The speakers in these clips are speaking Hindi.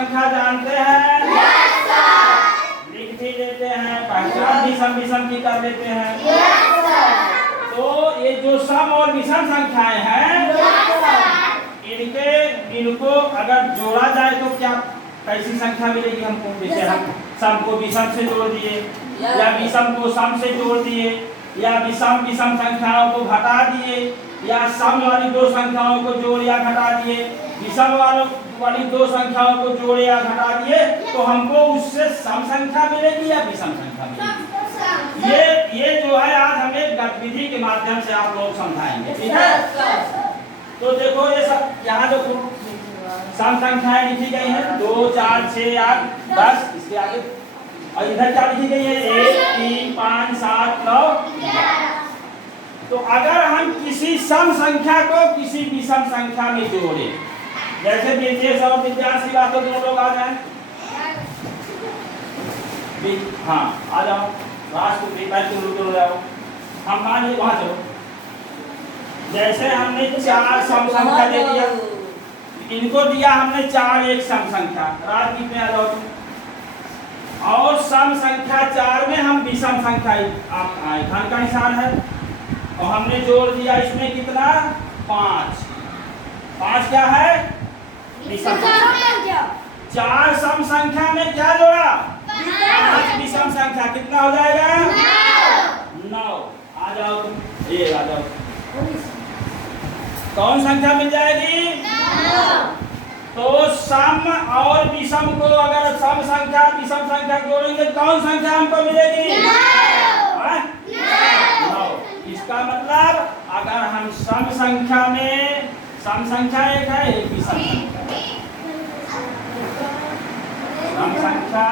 संख्या जानते हैं? Yes sir. लिख भी लेते हैं, पहचान भी सम विषम की कर लेते हैं। Yes sir. तो ये जो सम और विषम संख्याएं हैं, यस सर। इनको अगर जोड़ा जाए तो क्या कैसी संख्या मिलेगी हमको? जैसे हम सम को विषम से जोड़ दिए, या विषम को सम से जोड़ दिए, या विषम विषम संख्याओं को घटा दिए, या सम वाली दो संख्याओं को जोड़ या घटा दिए, विषम वाली दो संख्याओं को जोड़े या घटा दिए, तो हमको उससे सम संख्या मिलेगी या विषम संख्या मिलेगी? ये जो है आज हमें गतिविधि के माध्यम से आप लोग समझाएंगे, ठीक है? तो देखो ये सब यहाँ जो सम संख्याएं लिखी गई हैं 2, 4, 6, 8, 10, इसके आगे, और इधर क्या लिखी गई है 1, 3, 5, 7, 9, 11। तो अगर हम किसी सम संख्या को किसी विषम संख्या में जोड़े, जैसे विशेष और दिव्यांश की बात, तो दोनों लोग आ जाए। हाँ आ जाओ, राष्ट्र तुम लोग जाओ, हम मान लीजिए वहां चलो। जैसे हमने 4 सम संख्या दे दिया, इनको दिया हमने 4 एक सम संख्या, रात कितने आ जाओ तुम, और सम संख्या 4 में हम विषम संख्या घन का निशान है, और हमने जोड़ दिया इसमें कितना 5। 5 क्या है? विषम संख्या। 4 सम संख्या में क्या जोड़ा? 5 विषम संख्या, कितना हो जाएगा? 9। आ जाओ तुम, ये आ जाओ, कौन संख्या मिल जाएगी? 9। तो सम और विषम को अगर सम संख्या विषम संख्या जोड़ेंगे कौन संख्या हमको मिलेगी? 9। इसका मतलब अगर हम सम संख्या में, सम संख्या एक है, एक विषम संख्या, सम संख्या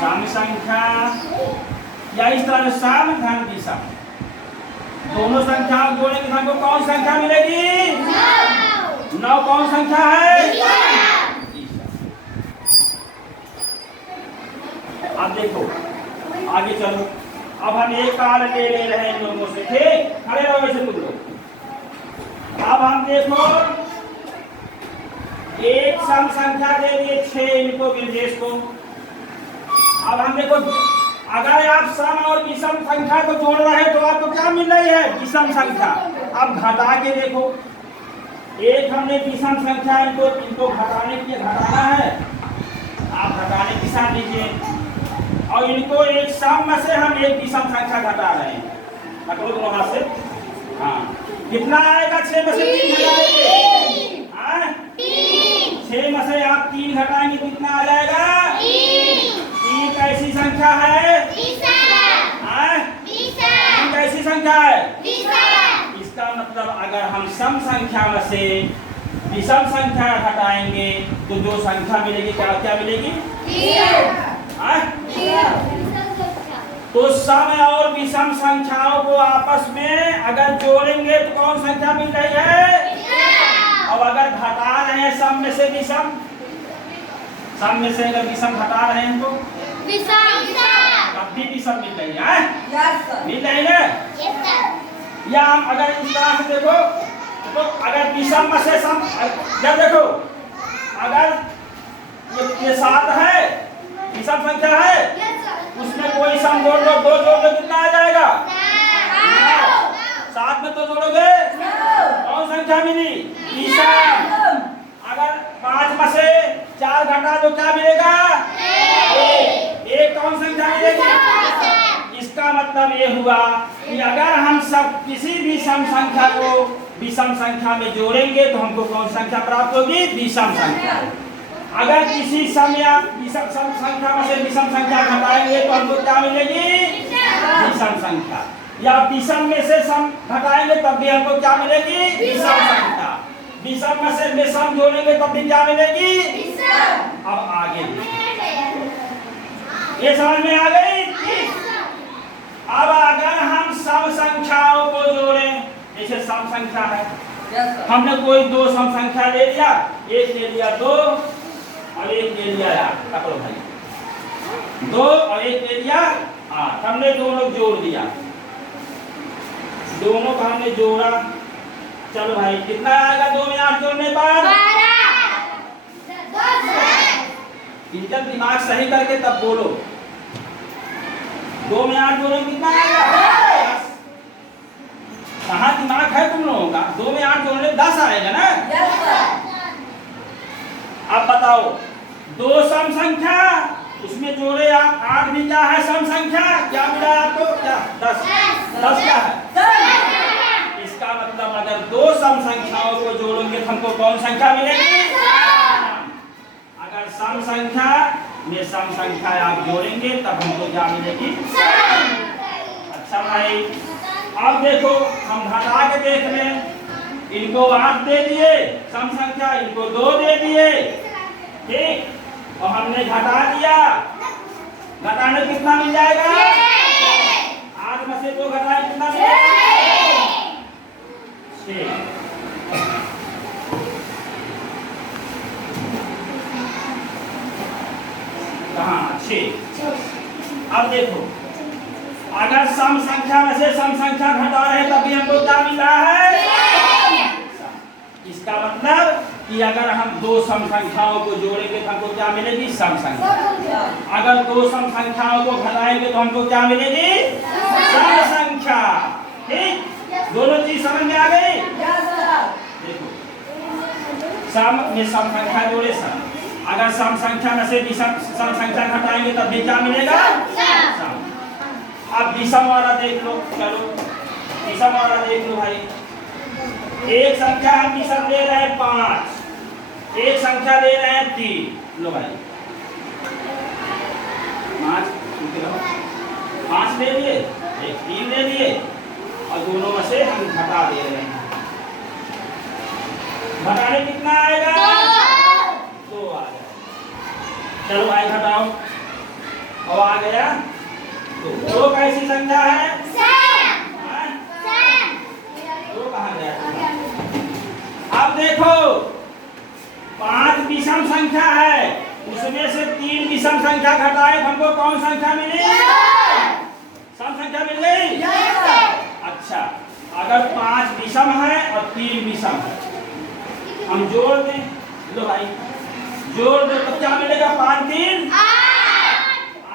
सम संख्या, या इस तरह सम धन विषम, दोनों संख्याओं जोड़ेंगे तो हमको कौन संख्या मिलेगी? 9 कौन संख्या है? अब देखो आगे चलो, अब हम एक कार्य ले रहे हैं इन लोगों से, ठीक? खड़े रहो वैसे तुम लोग। अब हम देखो एक सम संख्या दे दिए 6 इनको विशेष को। अब हम देखो अगर आप सम और विषम संख्या को जोड़ रहे हैं तो आपको क्या मिल रही है? विषम संख्या। अब घटा के देखो, एक हमने विषम संख्या इनको घटाने के लिए घटाना है, आप घटाने की साथ लीजिए, और इनको एक सम में से हम एक विषम संख्या घटा रहे हैं, घटो दोनों हाथ से। हाँ कितना आएगा? 6 में से 3 घटाएंगे, 6 में से आप 3 घटाएंगे तो कितना आ जाएगा? 3 कैसी संख्या है? कैसी संख्या है? इसका मतलब अगर हम सम संख्या में से विषम संख्या घटाएंगे तो जो संख्या मिलेगी क्या क्या मिलेगी? तो सम और विषम संख्याओं को आपस में अगर जोड़ेंगे तो कौन संख्या मिल रही है? अब अगर घटा रहे हैं सम में से विषम, सम में से अगर विषम घटा रहे हैं तो तब भी विषम मिल रही है, मिल रही है। या हम अगर इस तरह से देखो तो अगर विषम में से सम, जब देखो अगर ये 7 है, विषम संख्या है, उसमें कोई सम जोड़ लो, 2 जोड़ लो, कितना आ जाएगा? 7 में तो जोड़ोगे कौन संख्या मिली? विषम। अगर 5 में से 4 घटा तो क्या मिलेगा? 1 कौन संख्या मिलेगी? इसका मतलब ये हुआ कि अगर हम सब किसी भी सम संख्या को विषम संख्या में जोड़ेंगे तो हमको कौन संख्या प्राप्त होगी? विषम संख्या। अगर किसी सम या विषम संख्या में से विषम संख्या घटाएंगे तो हमको क्या मिलेगी? विषम संख्या। या विषम में से सम घटाएंगे तब भी हमको क्या मिलेगी? विषम संख्या। विषम में से सम जोड़ेंगे तब भी क्या मिलेगी? विषम। अब आगे ये समझ में आ गई? अब अगर हम सम संख्याओं को जोड़ें, जैसे सम संख्या है, हमने कोई 2 सम संख्या ले लिया, एक ले लिया 2 और एक ले लिया 8, पकड़ो भाई, 2 और एक ले लिया 8, हमने दोनों जोड़ दिया, दोनों को हमने जोड़ा। चलो भाई कितना आएगा 2 में 8 जोड़ने पर? इनका दिमाग सही करके तब बोलो। 2 में 8 जोड़ो कितना आएगा? 10। कहाँ दिमाग है तुम लोगों का? 2 में 8 जोड़ने 10 आएगा ना? अब बताओ 2 सम संख्या, उसमें जोड़े आप 8 भी क्या है सम संख्या? क्या मिला आपको? क्या 10? 10 क्या है? इसका मतलब अगर 2 सम संख्याओं को जोड़ोगे तो हमको कौन संख्या मिलेगी? अगर सम संख्या में सम संख्या आप जोड़ेंगे तब हमको क्या मिलेगी? अच्छा भाई, अब देखो हम घटा के देख लें। इनको 8 दे दिए सम संख्या, इनको 2 दे दिए, ठीक, और हमने घटा दिया। घटाने कितना मिल जाएगा? 8 में से 2 घटाए कितना मिलेगा? 6। कहाँ? 6। अब देखो अगर सम संख्या में से सम संख्या घटा रहे तब भी हमको क्या मिल रहा है? इसका मतलब कि अगर हम 2 सम संख्याओं को जोड़ेंगे तो हमको क्या मिलेगी? सम संख्या। अगर 2 सम संख्याओं को घटाएंगे तो हमको क्या मिलेगी? सम संख्या। ठीक, दोनों चीज समझ में आ गई? देखो सम में सम संख्या जोड़े सम, अगर सम संख्या में से विषम सम संख्या घटाएंगे तब भी क्या मिलेगा? सम। अब विषम वाला देख लो, चलो विषम वाला देख लो भाई। एक संख्या हम विषम ले रहे हैं 5, एक संख्या ले रहे हैं 3। लो भाई 5 ले लिए, एक 3 ले लिए, और दोनों में से हम घटा दे रहे हैं। घटाने कितना आएगा? 2 आ गया। चलो भाई घटाओ, अब आ गया 2 कैसी संख्या है? 2 कहाँ गया? अब देखो 5 विषम संख्या है, उसमें से 3 विषम संख्या घटाए हमको कौन संख्या मिली? सम संख्या मिल गई? अच्छा, अगर 5 विषम है और 3 विषम है, हम जोड़ दें। लो भाई जोड़ दो तो क्या मिलेगा? 5 3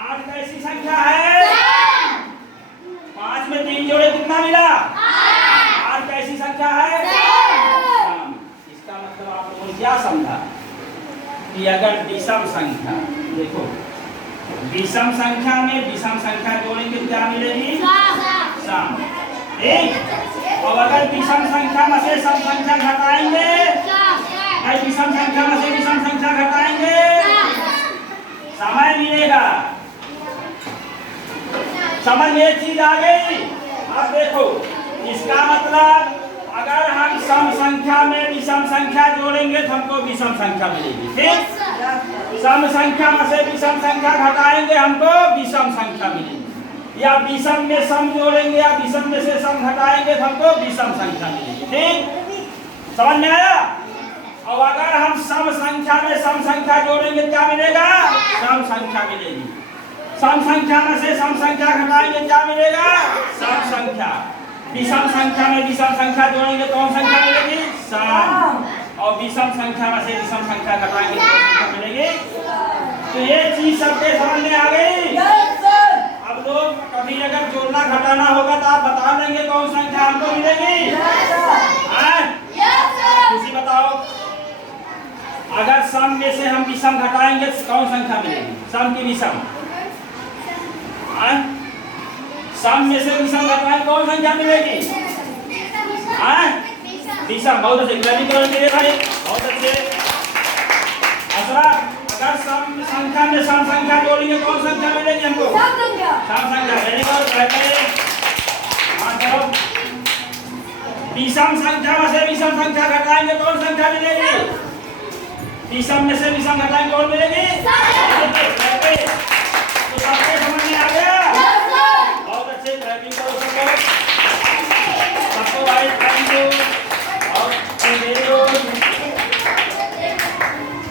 8 कैसी संख्या है? 5 में 3 जोड़े कितना मिला? 8 कैसी संख्या है? इसका मतलब आप लोगों ने क्या समझा कि अगर विषम संख्या, देखो विषम संख्या में विषम संख्या जोड़ेंगे क्या मिलेगी? सम। ठीक, और अगर विषम संख्या में से सम संख्या घटाएंगे, विषम संख्या में से विषम संख्या घटाएंगे, समय मिलेगा। समझ में एक चीज आ गई? अब देखो इसका मतलब अगर हम सम संख्या में विषम संख्या जोड़ेंगे तो हमको विषम संख्या मिलेगी। ठीक, सम संख्या में से विषम संख्या घटाएंगे हमको विषम संख्या मिलेगी, या विषम में सम जोड़ेंगे या विषम में से सम घटाएंगे तो हमको विषम संख्या मिलेगी। ठीक, समझ में आया? और अगर हम सम संख्या में सम संख्या जोड़ेंगे क्या मिलेगा? सम संख्या मिलेगी। सम संख्या में से सम संख्या घटाएंगे क्या मिलेगा? सम संख्या। विषम संख्या में विषम संख्या जोड़ेंगे कौन संख्या मिलेगी? सम। और विषम संख्या में से विषम संख्या घटाएंगे कौन संख्या मिलेगी? तो ये चीज सबके समझ में आ गई? अब लोग कभी अगर जोड़ना घटाना होगा तो आप बता देंगे कौन संख्या हमको मिलेगी? किसी बताओ, अगर सम में से हम विषम घटाएंगे तो कौन संख्या मिलेगी? सम की विषम? सम में से विषम घटाएंगे कौन संख्या मिलेगी? विषम। बहुत अच्छे, क्लियरिकरण मेरे भाई, बहुत अच्छे। दूसरा, अगर सम संख्या में सम संख्या जोड़ेंगे कौन संख्या मिलेगी हमको? सम संख्या। Very good. चलो विषम संख्या में से विषम संख्या घटाएंगे कौन संख्या मिलेगी? विषम में से विषम घटाएंगे कौन मिलेगी?